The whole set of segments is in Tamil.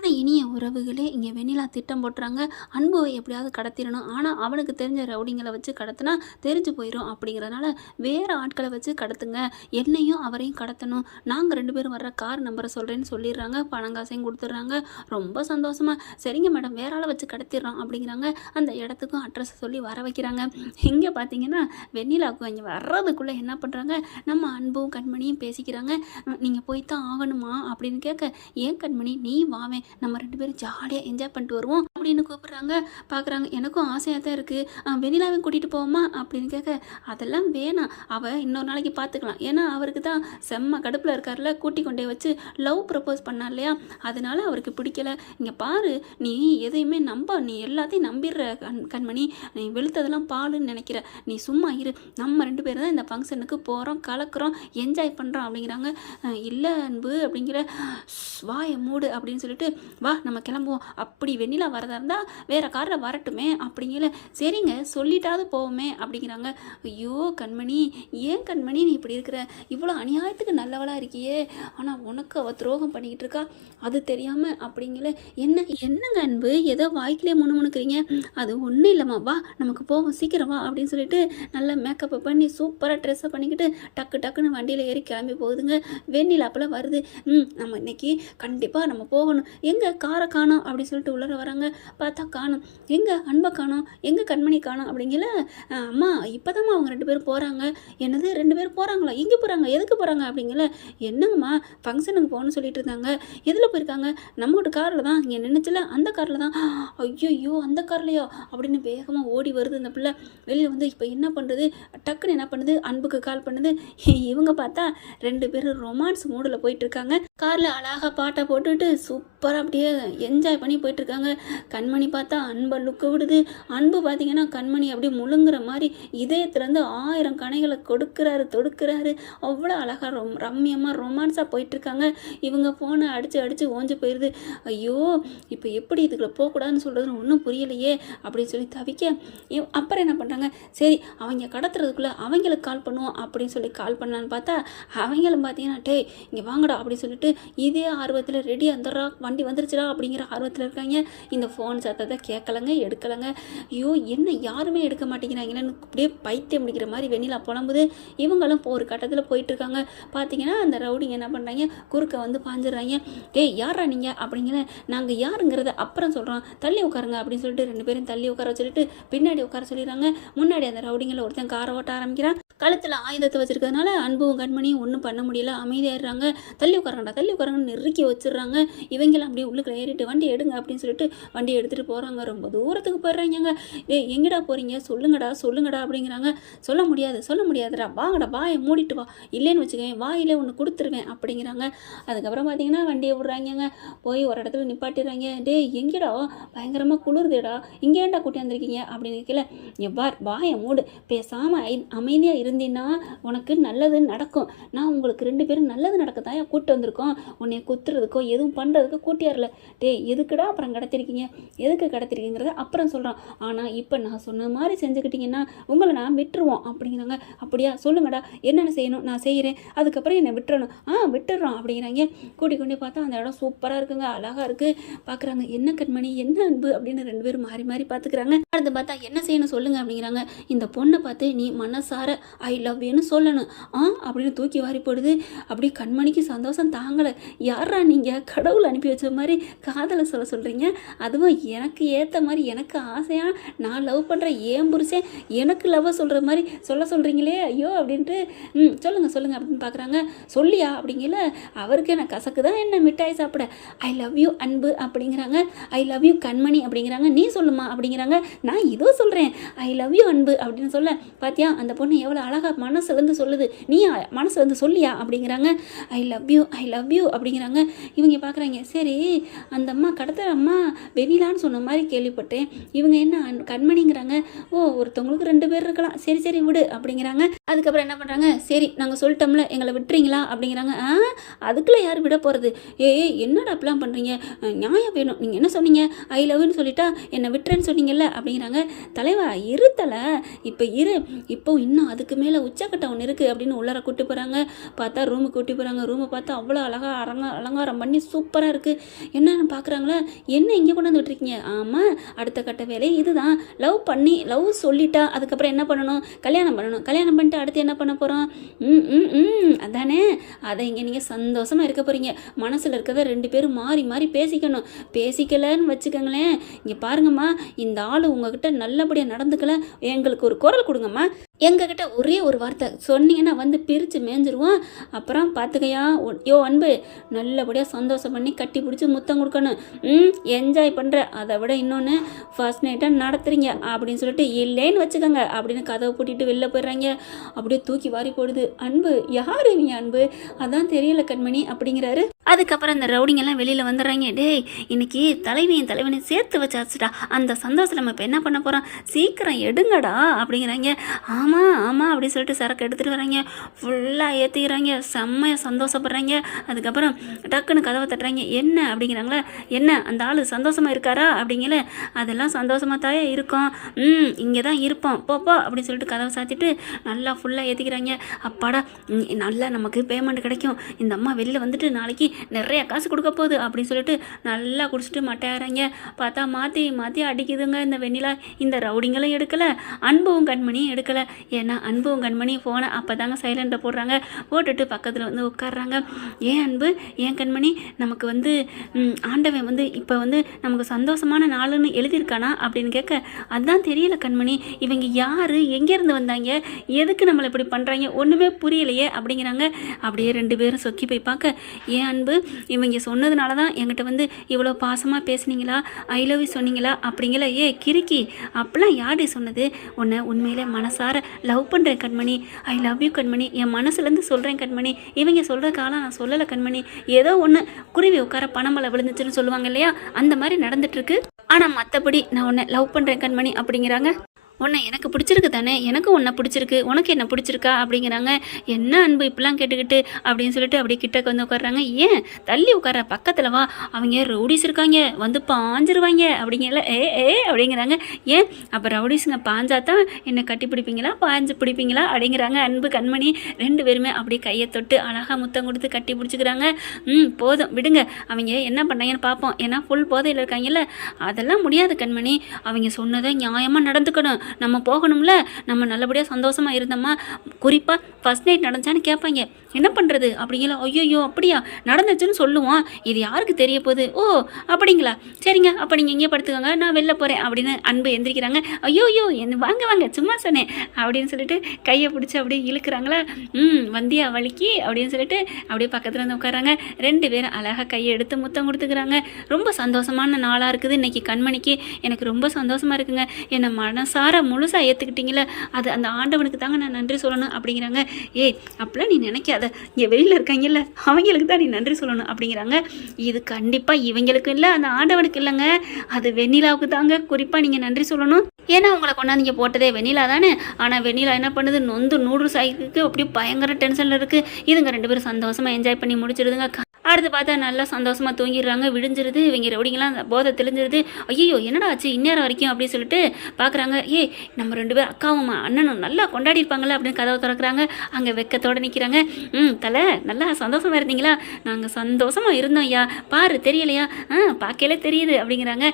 அன்பான இனிய உறவுகளே, இங்கே வெண்ணிலா திட்டம் போட்டுறாங்க. அன்புவை எப்படியாவது கடத்திடணும். ஆனால் அவனுக்கு தெரிஞ்ச ரவுடிங்களை வச்சு கடத்தினா தெரிஞ்சு போயிடும். அப்படிங்கிறதுனால வேறு ஆட்களை வச்சு கடத்துங்க, என்னையும் அவரையும் கடத்தணும், நாங்கள் 2 பேரும் வர்ற கார் நம்பரை சொல்கிறேன்னு சொல்லிடுறாங்க. பணங்காசையும் கொடுத்துட்றாங்க. ரொம்ப சந்தோஷமா சரிங்க மேடம், வேற ஆளை வச்சு கடத்திடுறோம் அப்படிங்கிறாங்க. அந்த இடத்துக்கும் அட்ரஸ் சொல்லி வர வைக்கிறாங்க. இங்கே பார்த்தீங்கன்னா வெண்ணிலாவுக்கு இங்கே வர்றதுக்குள்ளே என்ன பண்ணுறாங்க, நம்ம அன்பும் கண்மணியும் பேசிக்கிறாங்க. நீங்கள் போய் தான் ஆகணுமா அப்படின்னு கேட்க, ஏன் கண்மணி நீ வாவேன், நம்ம 2 பேரும் ஜாலியாக என்ஜாய் பண்ணிட்டு வருவோம் அப்படின்னு கூப்பிட்றாங்க. பார்க்குறாங்க, எனக்கும் ஆசையாக தான் இருக்குது, வெண்ணிலாவையும் கூட்டிகிட்டு போவோமா அப்படின்னு கேட்க, அதெல்லாம் வேணாம், அவள் இன்னொரு நாளைக்கு பார்த்துக்கலாம், ஏன்னா அவருக்கு தான் செம்ம கடுப்பில் இருக்கார்ல, கூட்டி கொண்டே வச்சு லவ் ப்ரப்போஸ் பண்ணா இல்லையா, அதனால அவருக்கு பிடிக்கல. இங்கே பாரு, நீ எதையுமே நீ எல்லாத்தையும் நம்பிடுற கண்மணி, நீ வெளுத்ததெல்லாம் பாலுன்னு நினைக்கிற, நீ சும்மா இரு, நம்ம 2 பேரும் தான் இந்த ஃபங்க்ஷனுக்கு போகிறோம், கலக்கிறோம், என்ஜாய் பண்ணுறோம் அப்படிங்கிறாங்க. இல்லை அன்பு அப்படிங்கிற, வாயை மூடு அப்படின்னு சொல்லிட்டு, வா நம்ம கிளம்புவோம், அப்படி வெண்ணிலா வரதா இருந்தால் வேறு காரில் வரட்டுமே அப்படிங்கிற, சரிங்க சொல்லிட்டாவது போவோமே அப்படிங்கிறாங்க. ஐயோ கண்மணி, ஏன் கண்மணி நீ இப்படி இருக்கிற, இவ்வளோ அநியாயத்துக்கு நல்லவளாக இருக்கியே, ஆனால் உனக்கு அவள் துரோகம் பண்ணிக்கிட்டு இருக்கா, அது தெரியாமல் அப்படிங்கிற, என்னங்க அன்பு ஏதோ வாய்க்கிலே முணுமுணுக்கிறீங்க, அது ஒன்றும் இல்லைம்மா, வா நமக்கு போவோம் சீக்கிரம் வா அப்படின்னு சொல்லிட்டு நல்லா மேக்கப் பண்ணி சூப்பராக ட்ரெஸ்ஸை பண்ணிக்கிட்டு டக்குன்னு வண்டியில் ஏறி கிளம்பி போகுதுங்க. வெண்ணிலா அப்போலாம் வருது. நம்ம இன்னைக்கு கண்டிப்பாக நம்ம போகணும், எங்கே காரை காணோம் அப்படின்னு சொல்லிட்டு உள்ளர வராங்க. பார்த்தா காணும், எங்கே அன்பை காணோம், எங்கே கண்மணி காணோம் அப்படிங்கிற, அம்மா இப்போதாம்மா அவங்க 2 பேரும் போகிறாங்க. என்னது 2 பேரும் போகிறாங்களா, எங்கே போகிறாங்க, எதுக்கு போகிறாங்க அப்படிங்கிற, என்னங்கம்மா ஃபங்க்ஷனுக்கு போகணும்னு சொல்லிட்டு இருந்தாங்க, எதில் போயிருக்காங்க, நம்ம வீட்டு காரில் தான், இங்கே நின்றுச்சுல அந்த காரில் தான். ஐயோ அந்த கார்லையோ அப்படின்னு வேகமாக ஓடி வருது அந்த பிள்ளை. வெளியில் வந்து இப்போ என்ன பண்ணுறது, டக்குன்னு என்ன பண்ணுது, அன்புக்கு கால் பண்ணுது. இவங்க பார்த்தா 2 பேரும் ரொமான்ஸ் மூடில் போயிட்டுருக்காங்க. காரில் அழகாக பாட்டை போட்டுட்டு சூப்பராக அப்படியே என்ஜாய் பண்ணி போயிட்டுருக்காங்க. கண்மணி பார்த்தா அன்பை லுக்கு விடுது. அன்பு பார்த்தீங்கன்னா கண்மணி அப்படியே முழுங்குற மாதிரி இதயத்துலேருந்து 1000 கணைகளை தொடுக்கிறாரு. அவ்வளோ அழகாக ரம்மியமாக ரொமான்ஸாக போயிட்டுருக்காங்க. இவங்க ஃபோனை அடித்து ஓஞ்சு போயிடுது. ஐயோ இப்போ எப்படி இதுக்குள்ளே போகக்கூடாதுன்னு சொல்கிறதுன்னு ஒன்றும் புரியலையே அப்படின்னு சொல்லி தவிக்க, அப்புறம் என்ன பண்ணுறாங்க, சரி அவங்க கடத்துறதுக்குள்ளே அவங்களுக்கு கால் பண்ணுவோம் அப்படின்னு சொல்லி கால் பண்ணலான்னு பார்த்தா, அவங்களும் பார்த்தீங்கன்னா டே இங்கே வாங்கடா அப்படின்னு சொல்லிட்டு இதே ஆர்வத்தில் ரெடி வந்துடுறா, வண்டி வந்துருச்சுடா அப்படிங்கிற ஆர்வத்தில் இருக்காங்க. இந்த ஃபோன் சத்தத்தை கேட்கலங்க, எடுக்கலைங்க. ஐயோ என்ன யாருமே எடுக்க மாட்டேங்கிறாங்கன்னு அப்படியே பைத்தியம் முடிக்கிற மாதிரி வெண்ணிலா புலம்புது. இவங்களும் ஒரு கட்டத்தில் போயிட்டுருக்காங்க. பார்த்தீங்கன்னா அந்த ரவுடிங்க என்ன பண்ணுறாங்க, குறுக்க வந்து பாஞ்சிடுறாங்க. டேய் யாரா நீங்கள் அப்படிங்கிற, நாங்கள் யாருங்கிறத அப்புறம் சொல்கிறோம், தள்ளி உட்காருங்க அப்படின்னு சொல்லிட்டு 2 பேரும் தள்ளி உட்கார சொல்லிட்டு பின்னாடி உட்கார சொல்லிடுறாங்க. முன்னாடி அந்த ரவுடிங்களை ஒருத்தன் காரை ஓட்ட ஆரம்பிக்கிறான். கழுத்தில் ஆயுதத்தை வச்சுருக்கிறதுனால அன்பும் கண்மணியும் ஒன்றும் பண்ண முடியல, அமைதியாகிடுறாங்க. தள்ளி உட்காரங்கன்னு நெருக்கி வச்சிடுறாங்க. இவங்கெல்லாம் அப்படியே உள்ளுக்குள்ள ஏறிட்டு வண்டி எடுங்க அப்படின்னு சொல்லிட்டு வண்டியை எடுத்துகிட்டு போகிறாங்க. ரொம்ப தூரத்துக்கு போயிடுறாங்க. எங்கடா போகிறீங்க, சொல்லுங்கடா அப்படிங்கிறாங்க. சொல்ல முடியாதுடா, வாங்கடா வாயை மூடிட்டு வா, இல்லைன்னு வச்சுக்கேன் வாயிலே ஒன்று கொடுத்துருவேன் அப்படிங்கிறாங்க. அதுக்கப்புறம் பார்த்தீங்கன்னா வண்டியை விட்றாங்க. போய் ஒரு இடத்துல நிப்பாட்டிடுறாங்க. எங்கடா பயங்கரமாக குளிர்தேடா, இங்கே ஏன்டா கூட்டி வந்திருக்கீங்க அப்படின்னு கேட்கல, வாயை மூடு, பேசாமல் அமைதியாக இருந்தீன்னா உனக்கு நல்லது நடக்கும், நான் உங்களுக்கு 2 பேரும் நல்லது நடக்கத்தான் கூப்பிட்டு வந்திருக்கோம், உன்னை குத்துறதுக்கோ எதுவும் பண்ணுறதுக்கோ கூட்டியாரில்ல. எதுக்குடா அப்புறம் கடத்திருக்கீங்கிறத அப்புறம் சொல்கிறான். ஆனால் இப்போ நான் சொன்ன மாதிரி செஞ்சுக்கிட்டீங்கன்னா உங்களை நான் விட்டுருவோம் அப்படிங்கிறாங்க. அப்படியா சொல்லுங்கடா, என்னென்ன செய்யணும் நான் செய்கிறேன், அதுக்கப்புறம் என்னை விட்டுறணும். விட்டுடுறோம் அப்படிங்கிறாங்க. கூட்டிக்கொண்டே பார்த்தா அந்த இடம் சூப்பராக இருக்குங்க, அழகாக இருக்குது. பார்க்குறாங்க, என்ன கண்மணி என்ன அன்பு அப்படின்னு 2 பேரும் மாறி பார்த்துக்கிறாங்க. அடுத்து பார்த்தா என்ன செய்யணும் சொல்லுங்க அப்படிங்கிறாங்க. இந்த பொண்ணை பார்த்து நீ மனசார ஐ லவ் யூன்னு சொல்லணும் அப்படின்னு தூக்கி வாரி போடுது. அப்படி கண்மணிக்கு சந்தோஷம் தாங்கலை. யாரா நீங்கள் கடவுள் அனுப்பி வச்ச மாதிரி காதலை சொல்கிறீங்க, அதுவும் எனக்கு ஏற்ற மாதிரி, எனக்கு ஆசையாக நான் லவ் பண்ணுற ஏன் புருஷன் எனக்கு லவ் சொல்கிற மாதிரி சொல்கிறீங்களே ஐயோ அப்படின்ட்டு, சொல்லுங்க அப்படின்னு பார்க்குறாங்க. சொல்லியா அப்படிங்கல, அவருக்கு என்ன கசக்கு தான் என்ன மிட்டாய் சாப்பிட, ஐ லவ் யூ அன்பு அப்படிங்கிறாங்க. ஐ லவ் யூ கண்மணி அப்படிங்கிறாங்க. நீ சொல்லுமா அப்படிங்கிறாங்க. நான் இதோ சொல்கிறேன் ஐ லவ் யூ அன்பு அப்படின்னு சொல்ல, பார்த்தியா அந்த பொண்ணு எவ்வளோ அழகாக மனசுலேருந்து சொல்லுது, நீ மனசுலேருந்து சொல்லியா அப்படிங்கிறாங்க. ஐ லவ் யூ அப்படிங்கிறாங்க. இவங்க பார்க்குறாங்க, சரி அந்த அம்மா கடத்துற அம்மா வெண்ணிலான்னு சொன்ன மாதிரி கேள்விப்பட்டேன், இவங்க என்ன கண்மணிங்கிறாங்க. ஒருத்தவங்களுக்கு 2 பேர் இருக்கலாம், சரி விடு அப்படிங்கிறாங்க. அதுக்கப்புறம் என்ன பண்ணுறாங்க, சரி நாங்கள் சொல்லிட்டோம்ல எங்களை விட்டுறீங்களா அப்படிங்கிறாங்க. அதுக்குள்ளே யார் விட போகிறது, என்னடா அப்படிலாம் பண்ணுறீங்க, நியாயம் வேணும், நீங்கள் என்ன சொன்னீங்க, ஐ லவ்னு சொல்லிட்டா என்னை விட்டுறேன்னு சொன்னீங்கல்ல அப்படிங்கிறாங்க. தலைவா இருத்தலை, இப்போ இன்னும் அதுக்கு இதுக்கு மேலே உச்சக்கட்டம் ஒன்று இருக்குது அப்படின்னு உள்ளார கூட்டி போகிறாங்க. பார்த்தா ரூமுக்கு கூட்டி போகிறாங்க. ரூமை பார்த்தா அவ்வளோ அழகாக அலங்காரம் பண்ணி சூப்பராக இருக்குது. என்னன்னு பார்க்குறாங்களா, என்ன இங்கே கொண்டு வந்து விட்டுருக்கீங்க? ஆமாம், அடுத்த கட்ட வேலை இதுதான். லவ் சொல்லிட்டா அதுக்கப்புறம் என்ன பண்ணணும்? கல்யாணம் பண்ணணும். கல்யாணம் பண்ணிட்டு அடுத்து என்ன பண்ண போகிறோம்? அதானே, அதை இங்கே நீங்கள் சந்தோஷமாக இருக்க போகிறீங்க. மனசில் இருக்கிறத 2 பேரும் மாறி மாறி பேசிக்கணும். பேசிக்கலன்னு வச்சுக்கோங்களேன், இங்கே பாருங்கம்மா, இந்த ஆள் உங்ககிட்ட நல்லபடியாக நடந்துக்கல, எங்களுக்கு ஒரு குரல் கொடுங்கம்மா. எங்ககிட்ட ஒரே ஒரு வார்த்தை சொன்னீங்கன்னா வந்து பிரித்து மேய்ஞ்சிருவோம். அப்புறம் பார்த்துக்கையா, அன்பு, நல்லபடியாக சந்தோஷம் பண்ணி கட்டி பிடிச்சி முத்தம் கொடுக்கணும். என்ஜாய் பண்ணுற, அதை விட இன்னொன்று ஃபர்ஸ்ட் நைட்டாக நடத்துறீங்க அப்படின்னு சொல்லிட்டு இல்லைன்னு வச்சுக்கோங்க அப்படின்னு கதவை பூட்டிட்டு வெளில போயிடுறாங்க. அப்படியே தூக்கி வாரி போடுது. அன்பு, யார் இவங்க அன்பு? அதான் தெரியல கண்மணி அப்படிங்கிறாரு. அதுக்கப்புறம் அந்த ரவுடிங்கெல்லாம் வெளியில் வந்துடுறாங்க. டேய், இன்னைக்கு தலைவனையும் சேர்த்து வச்சாச்சுடா, அந்த சந்தோஷத்தில் நம்ம இப்போ என்ன பண்ண போகிறோம், சீக்கிரம் எடுங்கடா அப்படிங்கிறாங்க. ஆமாம் அப்படின்னு சொல்லிட்டு சரக்கு எடுத்துகிட்டு வராங்க. ஃபுல்லாக ஏற்றிக்கிறாங்க. செம்மையாக சந்தோஷப்படுறாங்க. அதுக்கப்புறம் டக்குன்னு கதவை தட்டுறாங்க. என்ன அப்படிங்கிறாங்களா, என்ன அந்த ஆள் சந்தோஷமாக இருக்காரா அப்படிங்கல. அதெல்லாம் சந்தோஷமாக தாயே இருக்கும், இங்கே தான் இருப்போம், போப்போ அப்படின்னு சொல்லிட்டு கதவை சாத்திட்டு நல்லா ஃபுல்லாக ஏற்றிக்கிறாங்க. அப்பாடா, நல்லா நமக்கு பேமெண்ட் கிடைக்கும், இந்த அம்மா வெளியில் வந்துட்டு நாளைக்கு நிறைய காசு கொடுக்க போகுது அப்படின்னு சொல்லிட்டு நல்லா குடிச்சிட்டு மட்டையாகிறாங்க. பார்த்தா மாற்றி மாற்றி அடிக்குதுங்க இந்த வெண்ணிலா. இந்த ரவுடிங்களும் எடுக்கலை, அன்பும் கண்மணியும் எடுக்கலை. ஏன்னா அன்பும் கண்மணியும் ஃபோனை அப்போ தாங்க சைலண்டில் போடுறாங்க. போட்டுட்டு பக்கத்தில் வந்து உட்காடுறாங்க. ஏன் அன்பு, ஏன் கண்மணி, நமக்கு வந்து ஆண்டவன் வந்து இப்போ வந்து நமக்கு சந்தோஷமான நாளுன்னு எழுதியிருக்கானா அப்படின்னு கேட்க, அதுதான் தெரியல கண்மணி, இவங்க யார், எங்கேருந்து வந்தாங்க, எதுக்கு நம்மளை இப்படி பண்ணுறாங்க, ஒன்றுமே புரியலையே அப்படிங்கிறாங்க. அப்படியே 2 பேரும் சொக்கி போய் பார்க்க, ஏன் அன்பு, இவங்க சொன்னதுனால தான் என்கிட்ட வந்து இவ்வளோ பாசமாக பேசுனீங்களா, ஐ லவ் யூ சொன்னீங்களா அப்படிங்கிற. கிறுக்கி, அப்படிலாம் யாரு சொன்னது, உன்னை உண்மையிலே மனசார லவ் பண்ணுறேன் கண்மணி, ஐ லவ் யூ கண்மணி, என் மனசுலேருந்து சொல்கிறேன் கண்மணி, இவங்க சொல்கிற காலம் நான் சொல்லலை கண்மணி, ஏதோ ஒன்று குருவி உட்கார பணமலை விழுந்துச்சுன்னு சொல்லுவாங்க இல்லையா, அந்த மாதிரி நடந்துட்டுருக்கு. ஆனால் மற்றபடி நான் உன்னை லவ் பண்ணுறேன் கண்மணி அப்படிங்கிறாங்க. உன்னை எனக்கு பிடிச்சிருக்கு தானே, எனக்கும் உன்னை பிடிச்சிருக்கு, உனக்கு என்ன பிடிச்சிருக்கா அப்படிங்கிறாங்க. என்ன அன்பு இப்படிலாம் கேட்டுக்கிட்டு அப்படின்னு சொல்லிட்டு அப்படியே கிட்டக்கு வந்து உட்காடுறாங்க. ஏன் தள்ளி உட்கார, பக்கத்தில் வா, அவங்க ரவுடிஸ் இருக்காங்க, வந்து பாஞ்சிருவாங்க அப்படிங்கல. அப்படிங்கிறாங்க. ஏன் அப்போ ரவுடிஸுங்க பாஞ்சா தான் என்னை கட்டி பிடிப்பீங்களா, பாஞ்சு பிடிப்பீங்களா அப்படிங்கிறாங்க. அன்பு கண்மணி 2 பேருமே அப்படியே கையை தொட்டு அழகாக முத்தம் கொடுத்து கட்டி பிடிச்சிக்கிறாங்க. போதும் விடுங்க, அவங்க என்ன பண்ணாங்கன்னு பார்ப்போம், ஏன்னா ஃபுல் போதையில் இருக்காங்கல்ல. அதெல்லாம் முடியாது கண்மணி, அவங்க சொன்னதை நியாயமாக நடந்துக்கணும், நம்ம போகணும்ல, நம்ம நல்லபடியாக சந்தோஷமாக இருந்தோம்மா. குறிப்பாக ஃபர்ஸ்ட் நைட் நடந்துச்சான்னு கேட்பாங்க, என்ன பண்ணுறது அப்படிங்களா. ஐயோ அப்படியா, நடந்துச்சுன்னு சொல்லுவோம், இது யாருக்கு தெரிய போகுது. ஓ அப்படிங்களா, சரிங்க, அப்போ நீங்கள் இங்கே படுத்துக்கோங்க, நான் வெளில போகிறேன் அப்படின்னு அன்பு எந்திரிக்கிறாங்க. ஐயோ என்ன வாங்க சும்மா சொன்னேன் அப்படின்னு சொல்லிட்டு கையை பிடிச்சி அப்படியே இழுக்கிறாங்களா. வந்தியா வலிக்கு அப்படின்னு சொல்லிட்டு அப்படியே பக்கத்தில் வந்து உட்காராங்க. 2 பேரும் அழகாக கையை எடுத்து முத்தம் கொடுத்துக்கிறாங்க. ரொம்ப சந்தோஷமான நாளாக இருக்குது இன்றைக்கி கண்மணிக்கு. எனக்கு ரொம்ப சந்தோஷமாக இருக்குங்க, என்னை மனசார முழுசாக ஏற்றுக்கிட்டீங்களே, அது அந்த ஆண்டவனுக்கு தாங்க நான் நன்றி சொல்லணும் அப்படிங்கிறாங்க. அப்படிலாம் நீ நினைக்காத, இங்கே வெளியில் இருக்காங்கல்ல அவங்களுக்கு தான் நீ நன்றி சொல்லணும் அப்படிங்கிறாங்க. இது கண்டிப்பாக இவங்களுக்கு இல்லை, அந்த ஆண்டவனுக்கு இல்லைங்க, அது வெண்ணிலாவுக்கு தாங்க குறிப்பாக நீங்கள் நன்றி சொல்லணும். ஏன்னா உங்களை கொண்டாந்து இங்கே போட்டதே வெண்ணிலா தானே. ஆனால் வெண்ணிலா என்ன பண்ணுது, நொந்து நூடுல்ஸ் ஆகிருக்கு, அப்படியே பயங்கர டென்ஷனில் இருக்குது. இதுங்க 2 பேரும் சந்தோஷமாக என்ஜாய் பண்ணி முடிச்சிடுதுங்க. அடுத்து பார்த்தா நல்லா சந்தோஷமாக தூங்கிடுறாங்க. விடிஞ்சிருது. இவங்க ரவுடிங்கெல்லாம் போதை தெளிஞ்சிருது. ஐயோ என்னடா ஆச்சு இந்நேரம் வரைக்கும் அப்படின்னு சொல்லிட்டு பார்க்குறாங்க. நம்ம 2 பேர் அக்காவும் அண்ணனும் நல்லா கொண்டாடி இருப்பாங்களே அப்படின்னு கதவை திறக்கிறாங்க. அங்கே வெக்கத்தோடு நிற்கிறாங்க. தலை நல்லா சந்தோஷமாக இருந்தீங்களா? நாங்கள் சந்தோஷமாக இருந்தோம் ஐயா, பாரு தெரியலையா, பார்க்கலே தெரியுது அப்படிங்கிறாங்க.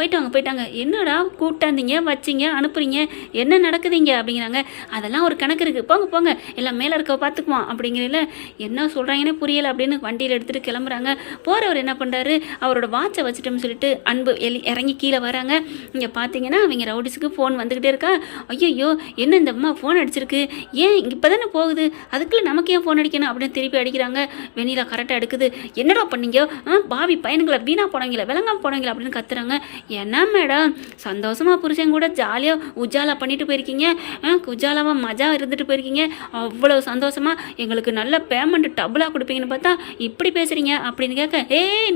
போயிட்டாங்க. என்னடா கூப்பிட்டாந்தீங்க, வச்சிங்க, அனுப்புறீங்க, என்ன நடக்குதுங்க அப்படிங்கிறாங்க. அதெல்லாம் ஒரு கணக்கு இருக்குது, போங்க எல்லாம் மேலே இருக்க பார்த்துக்குவோம் அப்படிங்கிறதுல என்ன சொல்கிறாங்கன்னே புரியலை அப்படின்னு வண்டியில் எடுத்துகிட்டு கிளம்புறாங்க. போகிறவர் என்ன பண்ணுறாரு, அவரோட வாட்சை வச்சுட்டோம்னு சொல்லிட்டு அன்பு இறங்கி கீழே வராங்க. இங்கே பார்த்தீங்கன்னா அவங்க ரவுடிஸுக்கு ஃபோன் வந்துக்கிட்டே இருக்கா. ஐயோ என்ன இந்த அம்மா ஃபோன் அடிச்சிருக்கு, ஏன் இப்போ தானே போகுது, அதுக்குள்ளே நமக்கு ஏன் ஃபோன் அடிக்கணும் அப்படின்னு திருப்பி அடிக்கிறாங்க. வெண்ணிலா கரெக்டாக எடுக்குது. என்னடா பண்ணீங்க, பாவி பையனுங்களை வீணாக போனவங்கள விளங்காம போனவங்கள அப்படின்னு கத்துறாங்க. என்ன மேடம், சந்தோஷமாக புருஷன் கூட ஜாலியாக உஜாலா பண்ணிட்டு போயிருக்கீங்க, உஜாலாவாக மஜா இருந்துட்டு போயிருக்கீங்க, அவ்வளோ சந்தோஷமாக எங்களுக்கு நல்ல பேமெண்ட் டபுளாக கொடுப்பீங்கன்னு பார்த்தா இப்படி பேசுறீங்க அப்படின்னு கேட்க,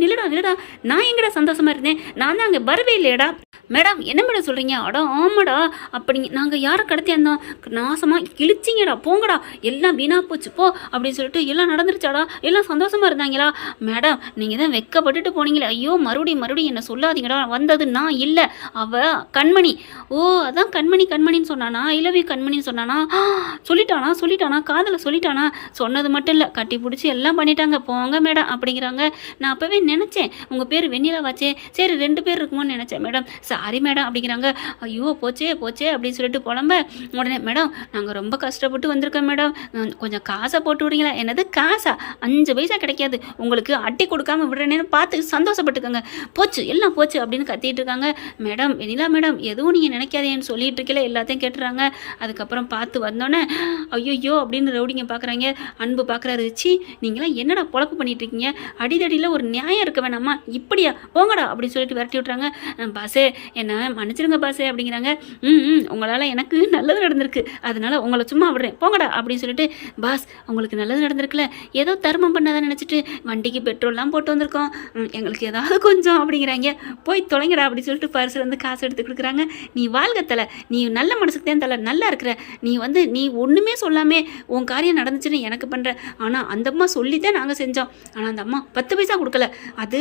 நில்லுடா நான் எங்கடா சந்தோஷமா இருந்தேன், நான் தான் அங்கே வரவே இல்லையடா, மேடம் என்ன மேடம் சொல்கிறீங்க? அட ஆமாடா, அப்படிங்க நாங்கள் யாரை கடத்தியாந்தோம், நாசமாக கிழிச்சிங்கடா, போங்கடா, எல்லாம் வீணாக போச்சு போ அப்படின்னு சொல்லிட்டு எல்லாம் நடந்துருச்சாடா, எல்லாம் சந்தோஷமாக இருந்தாங்களா? மேடம் நீங்கள் தான் வெக்கப்பட்டுட்டு போனீங்களே, ஐயோ மறுபடியும் மறுபடியும் என்ன சொல்லாதீங்கடா, வந்தது நான் இல்லை, அவ கண்மணி. ஓ அதான் கண்மணி கண்மணின்னு சொன்னானா, ஐ லவ் யூ கண்மணின்னு சொன்னானா, சொல்லிட்டானா காதலை சொல்லிட்டானா? சொன்னது மட்டும் இல்லை, கட்டி பிடிச்சி எல்லாம் பண்ணிட்டாங்க, போங்க மேடம் அப்படிங்கிறாங்க. நான் அப்போவே நினச்சேன் உங்கள் பேர் வெண்ணிலா வாச்சே, சரி 2 பேர் இருக்குமோன்னு நினச்சேன் மேடம், சாரி மேடம் அப்படிங்கிறாங்க. ஐயோ போச்சே போச்சே அப்படின்னு சொல்லிட்டு புலம்ப, உடனே மேடம் நாங்கள் ரொம்ப கஷ்டப்பட்டு வந்திருக்கோம் மேடம், கொஞ்சம் காசை போட்டு விடுங்களா? என்னது காசா? 5 பைசா கிடைக்காது உங்களுக்கு, அட்டி கொடுக்காம விடுறேன்னு பார்த்து சந்தோஷப்பட்டுக்கோங்க, போச்சு எல்லாம் போச்சு அப்படின்னு கத்திட்டு இருக்காங்க. மேடம் வெண்ணிலா மேடம் எதுவும் நீங்கள் நினைக்காதேன்னு சொல்லிட்டு இருக்கல, எல்லாத்தையும் கேட்டுறாங்க. அதுக்கப்புறம் பார்த்து வந்தோன்னே ஐயோ அப்படின்னு ரவுடிங்க பார்க்குறாங்க. அன்பு பார்க்குறாரு, சி நீங்களாம் என்னடா பொழப்பு பண்ணிட்டு இருக்கீங்க, அடிதடியில் ஒரு நியாயம் இருக்க வேணாமா, இப்படியா போங்கடா அப்படின்னு சொல்லிட்டு விரட்டி விட்றாங்க. பாசே என்ன மன்னிச்சிருங்க பாசே அப்படிங்கிறாங்க. உங்களால் எனக்கு நல்லது நடந்திருக்கு, அதனால உங்களை சும்மா விடுறேன் போங்கடா அப்படின்னு சொல்லிட்டு, பாஸ் உங்களுக்கு நல்லது நடந்திருக்குல்ல, ஏதோ தர்மம் பண்ணாதான் நினச்சிட்டு வண்டிக்கு பெட்ரோல்லாம் போட்டு வந்திருக்கோம், எங்களுக்கு ஏதாவது கொஞ்சம் அப்படிங்கிறாங்க. போய் தொலைங்கடா அப்படின்னு சொல்லிட்டு பரிசில் வந்து காசு எடுத்து கொடுக்குறாங்க. நீ வாழ்கத்தலை, நீ நல்ல மனசுக்கு தான் தலை, நல்லா இருக்கிற, நீ ஒன்றுமே சொல்லாமே உன் காரியம் நடந்துச்சுன்னு எனக்கு பண்ணுற, ஆனால் அந்த அம்மா சொல்லி தான் நாங்கள் செஞ்சோம், ஆனால் அந்த அம்மா 10 பைசா கொடுக்கல, அது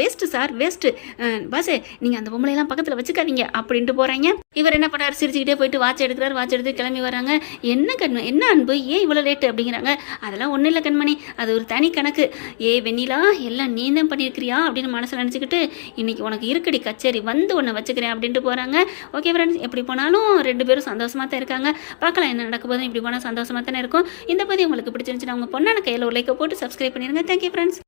வேஸ்ட்டு சார் வேஸ்ட்டு, பாசே நீங்கள் அந்த பொம்பளையெல்லாம் பக்கத்தில் வச்சுக்காதீங்க அப்படின்ட்டு போகிறாங்க. இவர் என்ன பண்ணார், சிரிச்சுக்கிட்டே போயிட்டு வாட்ச் எடுக்கிறார், வாட்ச் எடுத்து கிளம்பி வராங்க. என்ன அன்பு ஏன் இவ்வளோ லேட்டு அப்படிங்கிறாங்க. அதெல்லாம் ஒன்றும் இல்லை கண்மணி, அது ஒரு தனி கணக்கு, வெண்ணிலா எல்லாம் நீ தான் பண்ணியிருக்கிறியா அப்படின்னு மனசில் நினச்சிக்கிட்டு, இன்றைக்கி உனக்கு இருக்குடி கச்சேரி, வந்து உன்னை வச்சுக்கிறேன் அப்படின்ட்டு போகிறாங்க. ஓகே ஃப்ரெண்ட்ஸ், எப்படி போனாலும் 2 பேரும் சந்தோஷமாக தான் இருக்காங்க. பார்க்கலாம் என்ன நடக்க போதும், இப்படி போனால் சந்தோஷமாக தானே இருக்கும். இந்த பதிவு உங்களுக்கு பிடிச்சிருந்துச்சுன்னா உங்கள் பொண்ணான கையில் ஒரு லைக்கை போட்டு சப்ஸ்கிரைப் பண்ணிடுங்க. Thank you friends.